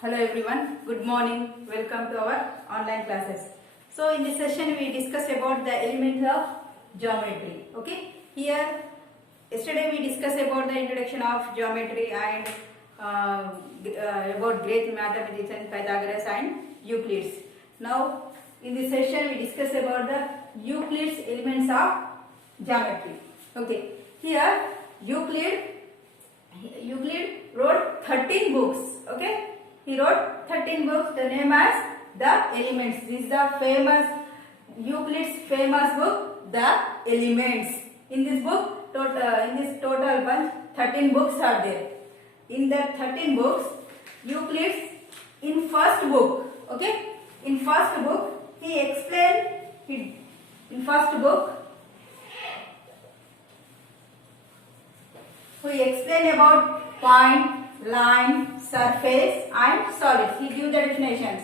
Hello everyone, good morning, welcome to our online classes. So in this session we discussed about the elements of geometry. Okay, here yesterday we discussed about the introduction of geometry and about great mathematician Pythagoras and Euclid. Now in this session we discussed about the Euclid's elements of geometry. Okay, here Euclid wrote 13 books. Okay, he wrote 13 books. The name as the Elements. This is the famous Euclid's famous book, the Elements. In this book, in this total bunch, 13 books are there. In that 13 books, Euclid's in first book. Okay, in first book he explained. In first book we explain about point, line, surface and solids. He gives the definitions.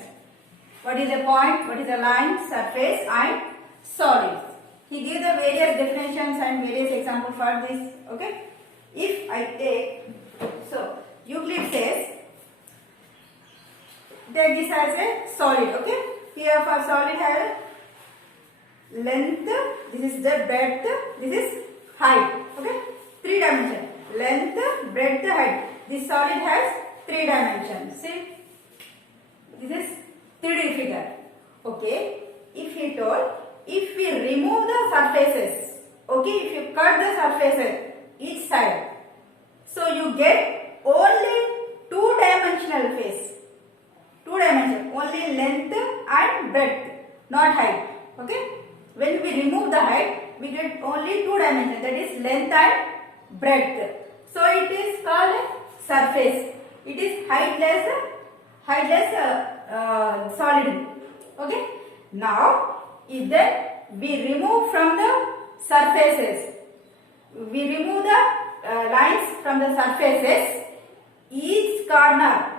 What is a point, what is a line, surface and solids. He gives the various definitions and various examples for this. Okay. If I take, so Euclid says, take this as a solid. Okay. Here for solid have length, this is the breadth, this is height. Okay. 3 dimensions. Length, breadth, height. This solid has 3 dimensions. See, this is 3D figure. Okay, if he told, if we remove the surfaces, okay, if you cut the surfaces each side, so you get only 2-dimensional face. 2 dimension, only length and breadth, not height. Okay, when we remove the height, we get only 2 dimensions, that is length and breadth. So it is called surface. It is heightless solid. Okay. Now, if then we remove from the surfaces, we remove the lines from the surfaces. Each corner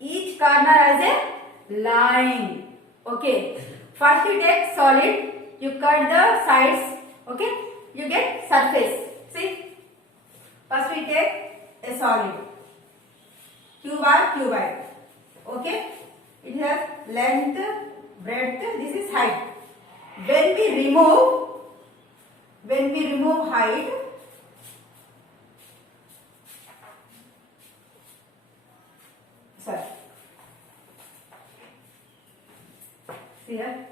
has a line. Okay. First you take solid. You cut the sides. Okay. You get surface. See. First we take a solid, cuboid. Okay, it has length, breadth, this is height. When we remove height, sorry, see here,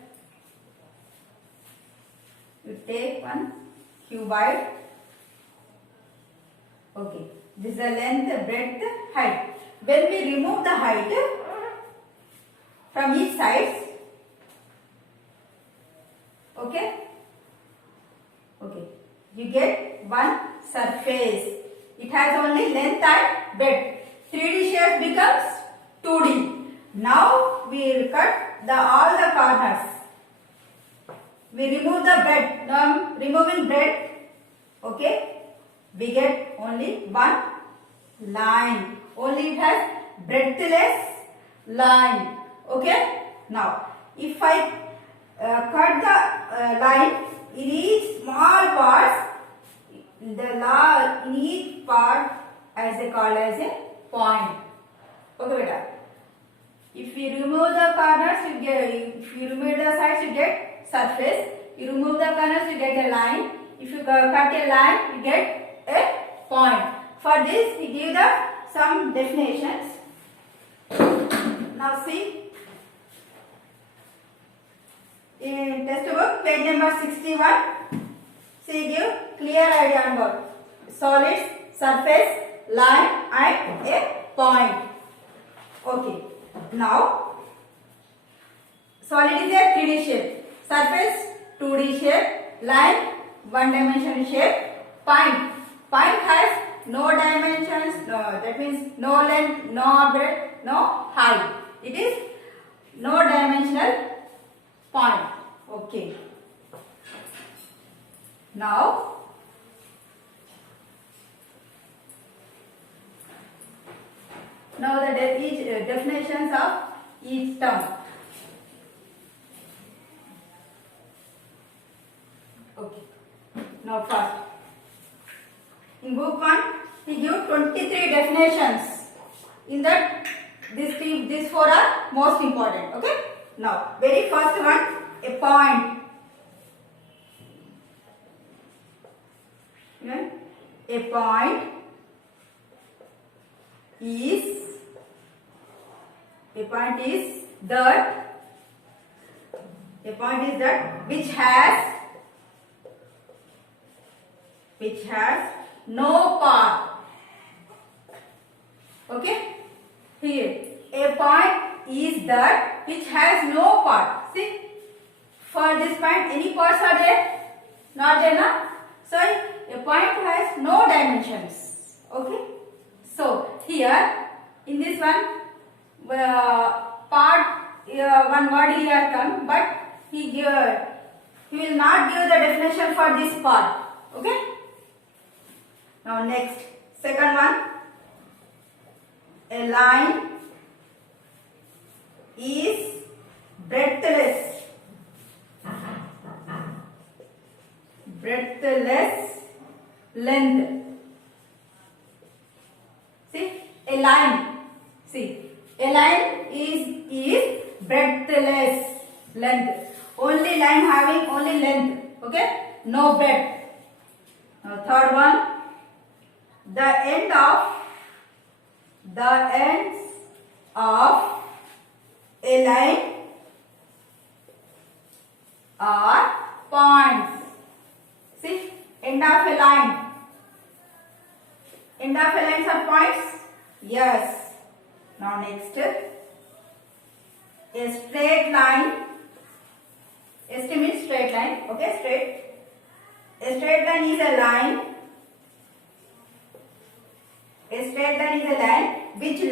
you take one cuboid. Okay, this is the length, breadth, height. When we remove the height from each sides, okay, you get one surface. It has only length and breadth. 3D shape becomes 2D. Now we will cut all the corners. We remove the breadth. Now I am removing breadth. Okay. We get only one line. Only it has breadthless line. Okay. Now, if I cut the line in each small parts, in each part as they called as a point. Okay, beta. If you remove the corners, you get. If you remove the sides, you get surface. You remove the corners, you get a line. If you cut a line, you get a point. For this, we give some definitions. Now see, in textbook, page number 61, see give clear idea about solids, surface, line and a point. Okay. Now, solid is a 3D shape, surface 2D shape, line 1-dimensional shape, point has no dimensions, that means no length, no breadth, no height. It is no dimensional point. Okay. Now, the definitions of each term. Okay. Now first. In book 1, he gives 23 definitions. In that these four are most important. Okay. Now, very first one, a point. Okay. A point is that which has no path. Okay. Here, a point is that which has no part. See, for this point, any parts are there? Not there, na? So, a point has no dimensions. Okay. So, here, in this one, one word here come, but he will not give the definition for this part. Okay. Now, next, second one. A line is breadthless length. See, a line. See, a line is breadthless length. Only line having only length. Okay, no breadth. Now, third one. The ends of a line are points. See, end of a line. End of a line are points? Yes. Now next, a straight line. ST means straight line. Okay, straight. A straight line is a line. A straight line is a line which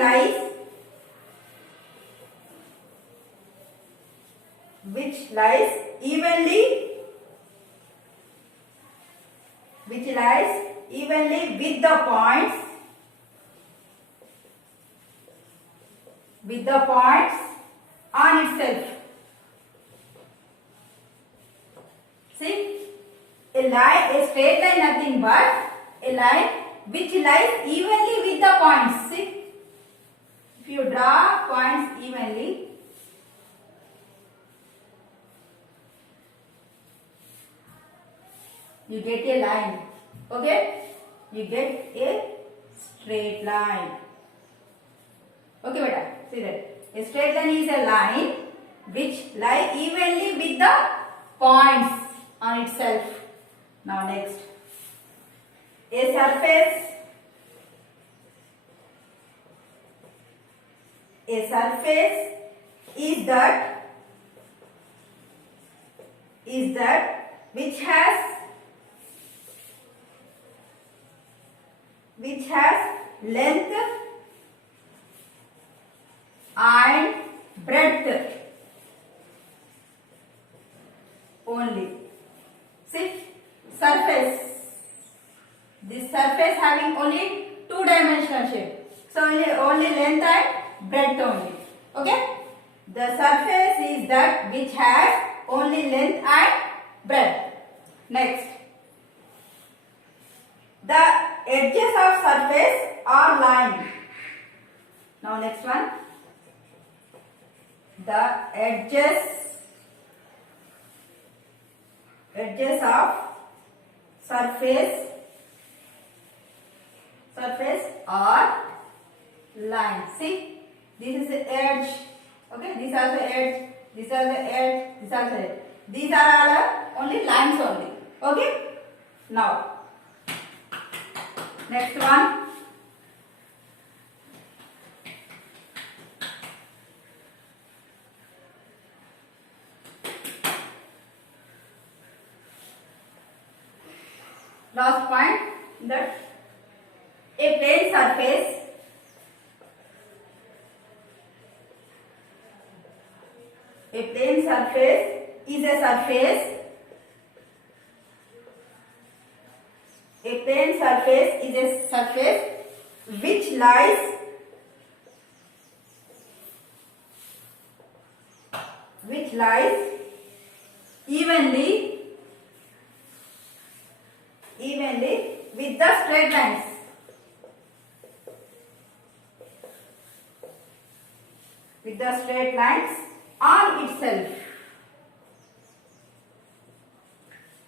lies evenly with the points on itself. See, a straight line nothing but a line which lies evenly with the points. See, if you draw points evenly, you get a line. Okay, you get a straight line. Okay, beta, see that a straight line is a line which lies evenly with the points on itself. Now next, a surface is that which has length and breadth only. See, surface. This surface having only two-dimensional shape. So only length and breadth only. Okay. The surface is that which has only length and breadth. Next, the edges of surface are lined. Now next one. The edges of surface are lined. See, this is the edge. Okay, these are the edge. These are the edge. These are the edge. These are all only lines only. Okay. Now, next one. Last point, that a plane surface is a surface. A plane surface is a surface which lies evenly with the straight lines. with the straight lines on itself.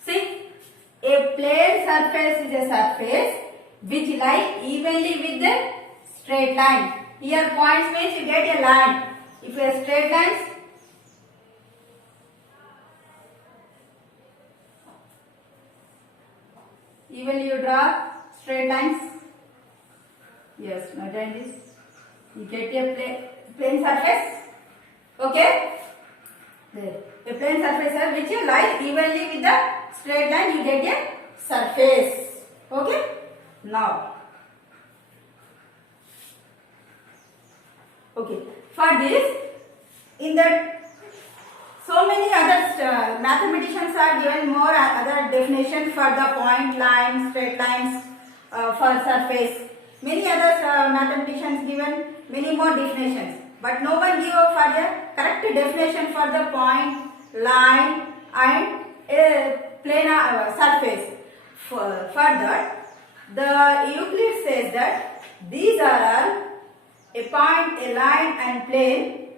See, a plane surface is a surface which lies evenly with the straight line. Here points means you get a line. If a straight lines, evenly you draw straight lines. Yes, now join this. You get a plane surface. Okay? There. A plane surface which lies evenly with the straight line, you get a surface. Okay? Now. Okay. For this, in that, so many other mathematicians are given more other definitions for the point lines, straight lines, for surface. Many other mathematicians given many more definitions, but no one give for the correct definition for the point, line, and a planar surface. For that, the Euclid says that these are all a point, a line, and plane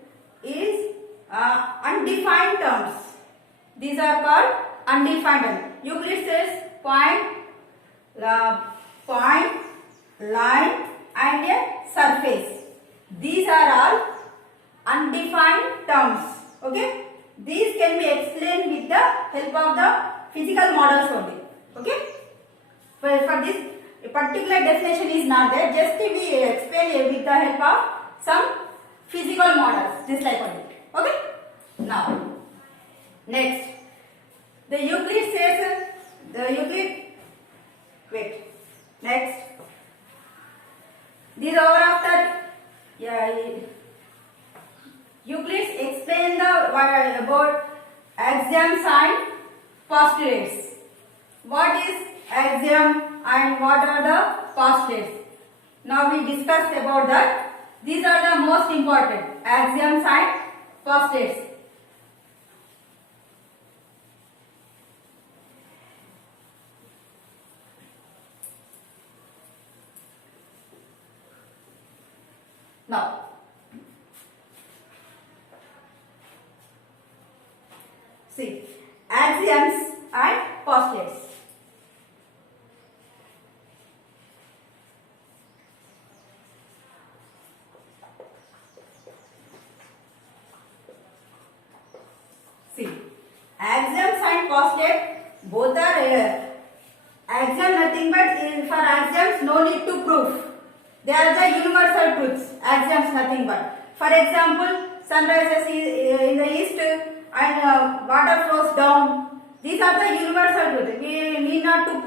is undefined terms. These are called undefined terms. Euclid says point, line, and a surface. These are all undefined terms. Okay? These can be explained with the help of the physical models only. Okay? For this, a particular definition is not there. Just we explain with the help of some physical models. Just like only. Okay? Now, next, the Euclid says, next, these are after, Euclid explain about axioms and postulates. What is axiom and what are the postulates? Now we discussed about that. These are the most important axioms and postulates. Now, see, axioms and postulates. See, axioms and postulates both are axiom nothing but for axioms no need to prove. They are the universal truths. Axioms nothing but. For example, sun rises in the east and water flows down. These are the universal truths. We need not to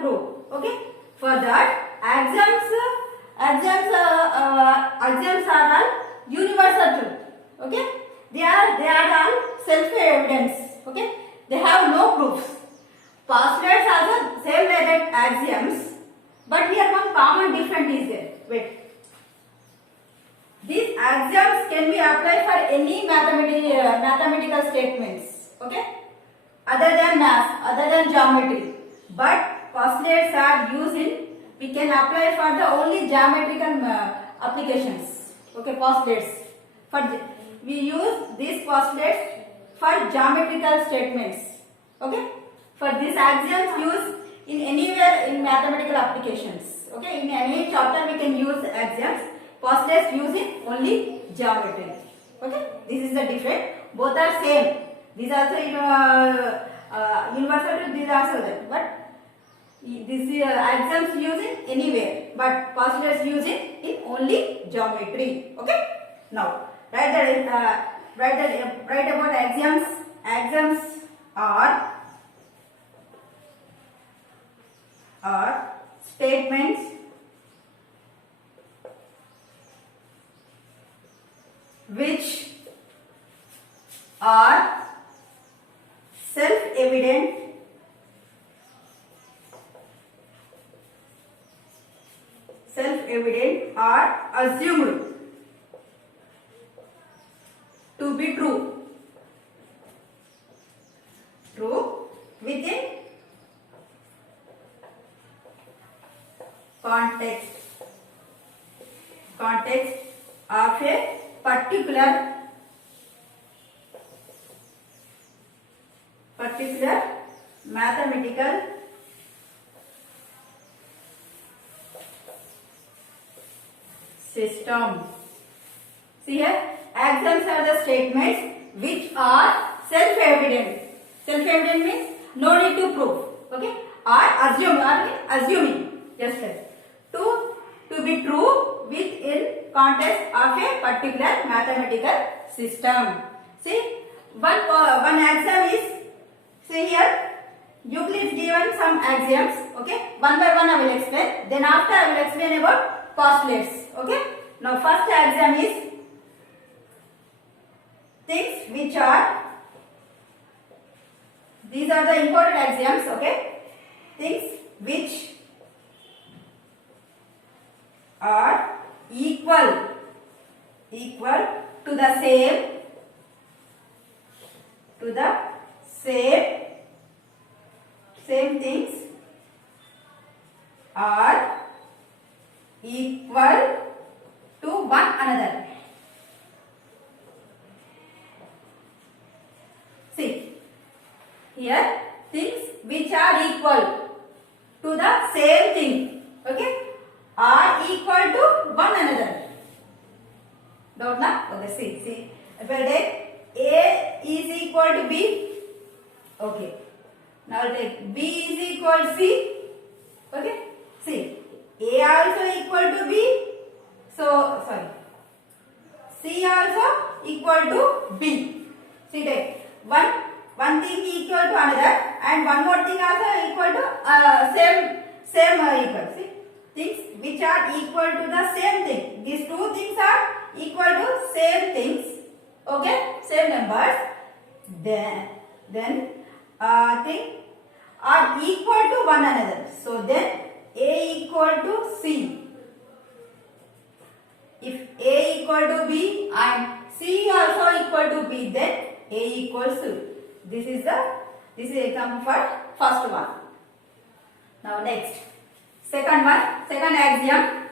prove. Okay. For that, axioms are all universal truth. Okay. They are all self-evidence. Okay. They have no proofs. Postulates are the same way that axioms. But here one common difference is there. Wait. These axioms can be applied for any mathematical statements. Okay? Other than math, other than geometry. But postulates are used in, we can apply for the only geometrical applications. Okay, postulates. We use these postulates for geometrical statements. Okay? For these axioms used in anywhere in mathematical applications. Okay, in any chapter we can use axioms. Postulates use in only geometry. Okay, this is the difference. Both are same. These also universal. These are also there. But this axioms use in anywhere. But postulates use in only geometry. Okay. Now write about axioms. Axioms are statements which are self-evident or assumed to be true within context of a particular mathematical system. See here, axioms are the statements which are self-evident. Self-evident means no need to prove. Okay, or assuming just like to be true within context of a particular mathematical system. See, one axiom is, see here, Euclid given some axioms. Okay, one by one I will explain. Then after I will explain about postulates. Okay. Now first axiom is things which are, these are the important axioms. Okay, things which are equal to the same things are equal to one another. See here, things which are equal to the same thing, okay, are equal to one another. Doubt na? Okay, see. If I take A is equal to B, okay. Now I'll take B is equal to C, okay. See, A also equal to B, so sorry, C also equal to B. See, take one thing equal to another, and one more thing also equal to same equal. See, things which are equal to the same thing. These two things are equal to same things. Okay, same numbers. Then thing are equal to one another. So then A equal to C. If A equal to B and C also equal to B, then A equals to. This is example for first one. Now next, second axiom.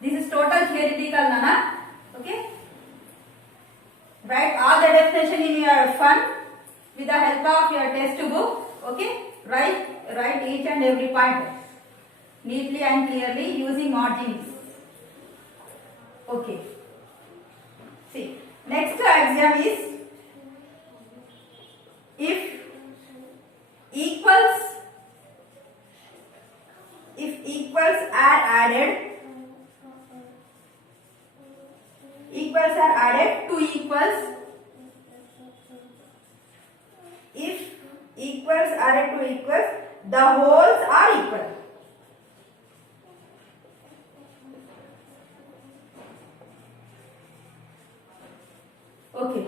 This is total theoretical, Nana. Okay. Write all the definition in your fund with the help of your text book. Okay. Write each and every point neatly and clearly using margins. Okay. See, next axiom is, if equals are added to equals, if equals are added to equals, the wholes are equal. Okay,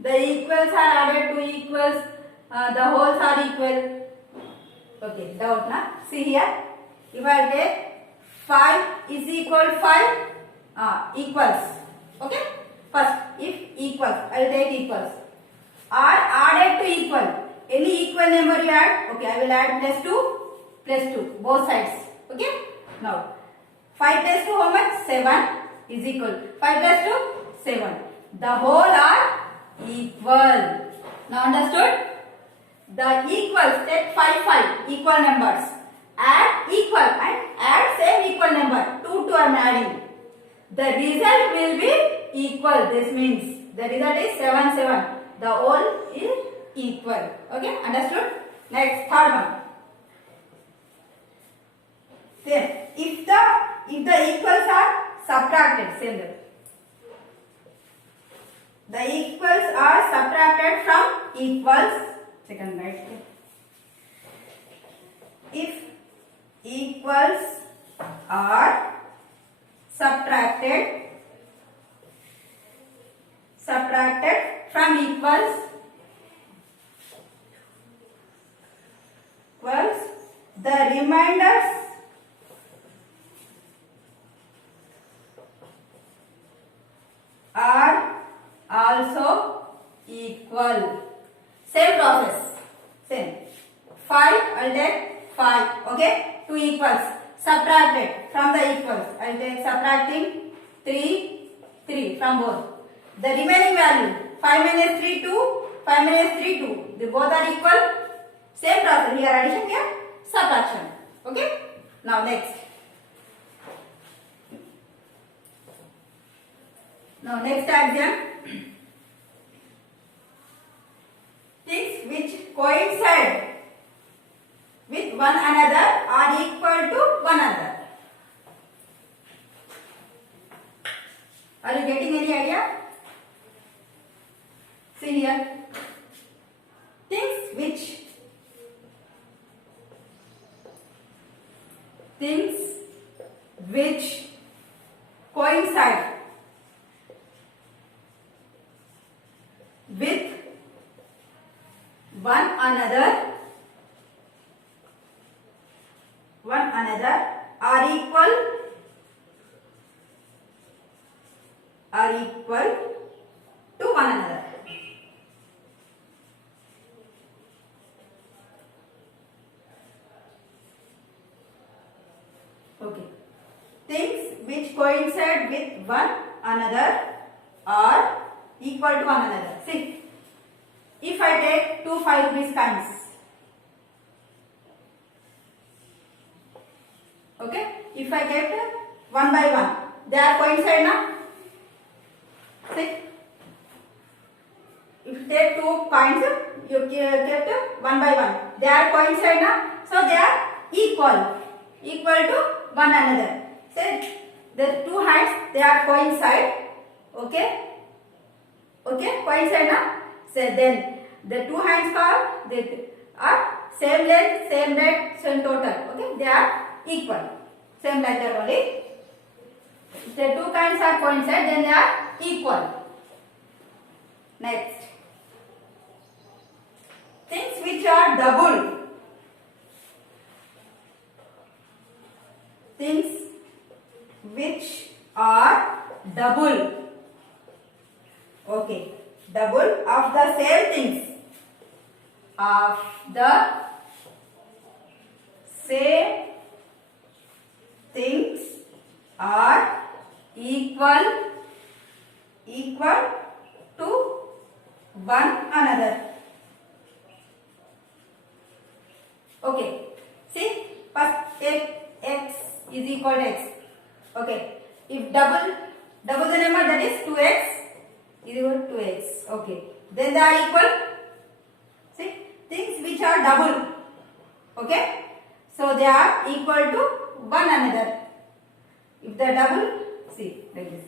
the equals are added to equals, the wholes are equal. Okay, doubt na? See here, if I take 5 is equal 5, equals. Okay, first if equals, I will take equals, are added to equal. Any equal number you add, okay, I will add plus 2, both sides. Okay, now 5 plus 2 how much? 7 is equal. 5 plus 2, 7. The whole are equal. Now understood? The equals, take 5 equal numbers. Add equal and add same equal number. 2 I am adding. The result will be equal. This means the result is 7. The whole is equal. Okay, understood? Next, third one. Then, if the equals are subtracted, same way. The equals are subtracted from equals. Second right here. If equals are subtracted from equals, the remainders are also equal. Same process. Same. 5, I'll take 5. Okay, 2 equals. Subtracted from the equals. I will take subtracting 3, 3 from both. The remaining value 5 minus 3 2, 5 minus 3 2. They both are equal. Same process here, addition here, subtraction. Okay. Now next. Now next axiom. Things which coincide with one another are equal to one another. Are you getting any idea? See here. Things which coincide with one another are equal to one another. Okay. Things which coincide with one another are equal to one another. See, if I take 2 5 rupees coins, okay, if I kept one by one, they are coincide now. See, if you take 2 coins, you kept one by one, they are coincide now, so they are equal to one another. Say the 2 hands, they are coincide. Okay, coincide now. So then the 2 hands are same length, same breadth, same total. Okay, they are equal. Same like that only. If the 2 kinds are coincide, then they are equal. Next, things which are double. Things which are double. Okay, double of the same things. Of the same things are equal to one another. Okay, see, first take x is equal to x. Okay, if double the number, that is 2x is equal to 2x. Okay, then they are equal. See, things which are double. Okay, so they are equal to one another. If they are double, see like this.